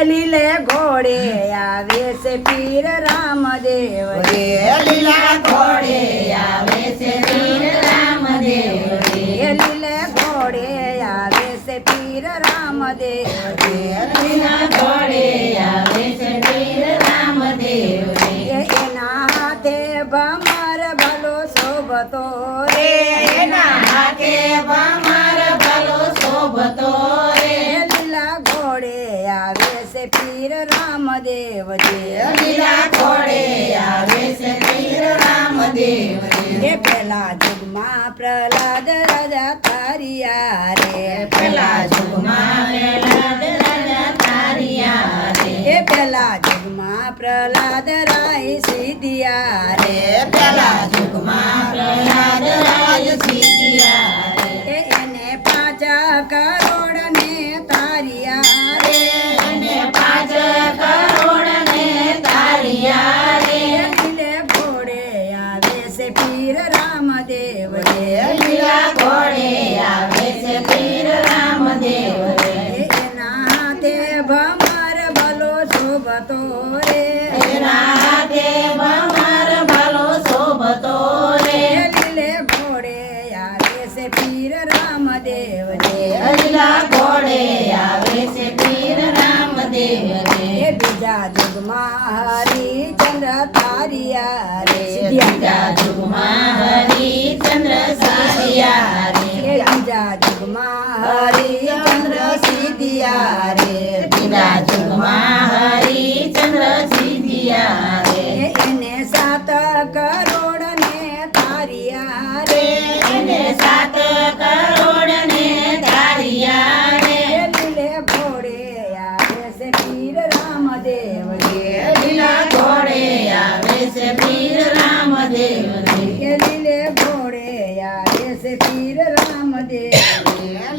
લીલે ઘોડે આવે છે પીર રામદેવ રે લીલા ઘોડે આવે છે પીર રામદેવ રે લીલે ઘોડે આવે છે પીર રામદેવ રે લીલા ઘોડે આવે છે પીર રામદેવ રે એના હાથે ભમર ભલો શોભતો રે એના હાથે ભમર ભલો શોભતો રે લીલા ઘોડે આવે છે પીર રામદેવ લીલા ઘોડે આવે છે પીર રામદેવ રે પેલા જુગમાં પ્રહલાદ રાજા તારિયા રે પેલા જુગમાં પ્રહલાદ રાજા તારિયા રે પેલા જુગમાં પ્રહલાદ રાય સિદ્ધિયા રે પેલા જુગમાં પ્રહલાદ રાય સિદ્ધિયા રે એને 5 કરોડ ને તારિયા રે એને 5 કરોડ ને તારિયા રે લીલે ઘોડે આવે છે પીર રામદેવ રે લીલા ઘોડે આવે છે પીર રામદેવ રે એના હાથે ભમર ભલો શોભતો રે એના હાથે ભમર ભલો શોભતો રે લીલે ઘોડે આવે છે પીર રામદેવ રે લીલા ઘોડે આવે છે પીર રામદેવ રે બીજા જુગમાં હરિચંદ્ર તારિયા રે બીજા જુગમાં હરિચંદ્ર સારિયા રે બીજા જુગમાં હરિચંદ્ર સિદ્ધિયા રે બીજા જુગમાં હરિચંદ્ર સિદ્ધિયા રે એને 7 કરોડ ને તારિયા રે એને 7 કરોડ ને તારિયા રે લીલે ઘોડે આવે છે પીર રામદેવ રે લીલા ઘોડે આવે છે પીર રામદેવ રે લીલે ઘોડે આવે છે પીર રામદેવ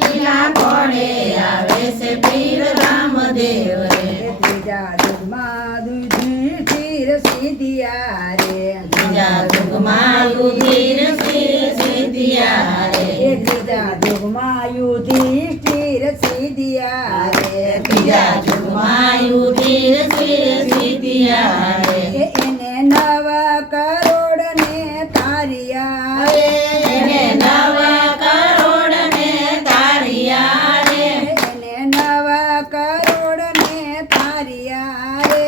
લીલા ઘોડે આવે છે પીર રામદેવ રે ત્રીજા જુગમાં યુધિષ્ઠિર સિદ્ધિયા રે બીજા જુગમાં યુધિષ્ઠિર સિદ્ધિયા રે ત્રીજા જુગમાં યુધિષ્ઠિર સિદ્ધિયા રે બીજા જુગમાં યુધિષ્ઠિર સિદ્ધિયા રે એને 9 કરોડ ને તારિયા રે એને 9 કરોડ ને તારિયા રે એને 9 કરોડ ને તારિયા રે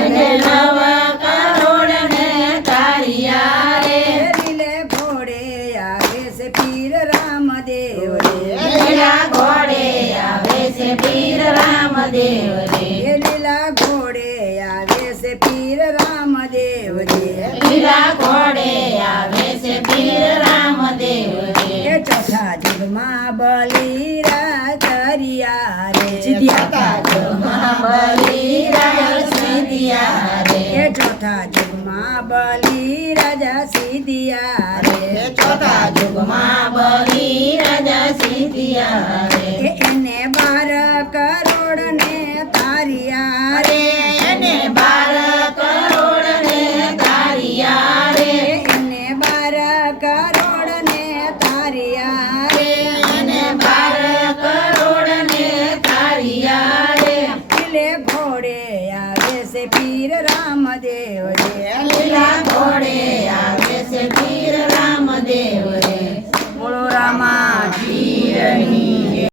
એને 9 કરોડ ને તારિયા રે લીલે ઘોડે આવે છે પીર રામદેવ રે લીલા ઘોડે આવે છે પીર રામદેવ રે લીલા ઘોડે આવે છે પીર રામદેવ રે લીલા ઘોડે આવે છે પીર રામદેવ રે ચોથા જુગમાં બલિરા તરિયા રે ચોથા જુગમાં બલિરાજ સિદ્ધિયા રે ચોથા જુગમાં બલિરાજા સિદ્ધિયા રે ચોથા જુગમાં બલિરાજ સિદ્ધિયા રે એને 12 કરોડ ને તારિયા